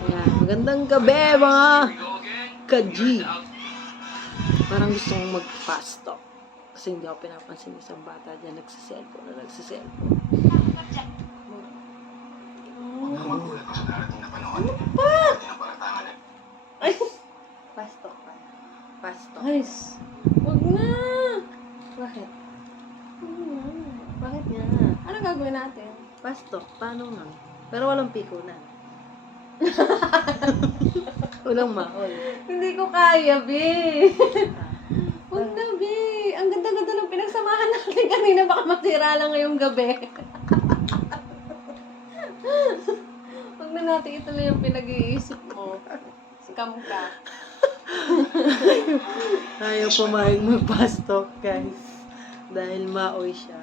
Ayan, magandang gabi mga ka-G. Parang gusto kong mag-fast talk. Kasi hindi ako pinapansin isang bata dyan nagsiselfone. Ano pa? Ay! Fast talk pa. Fast talk. Ay, wag na. Bakit? Bakit nga? Ano gagawin natin? Fast talk. Paano nga? Pero walang pikunan. Walang mahol. Hindi ko kaya, be. Wag na, be. Ang ganda-ganda ng pinagsamahan natin kanina. Baka masira lang ngayong gabi. Wag na natin ituloy yung pinag-iisip mo. Scam ka. Ayaw pumayag mag-fast talk, guys. Dahil maoy siya.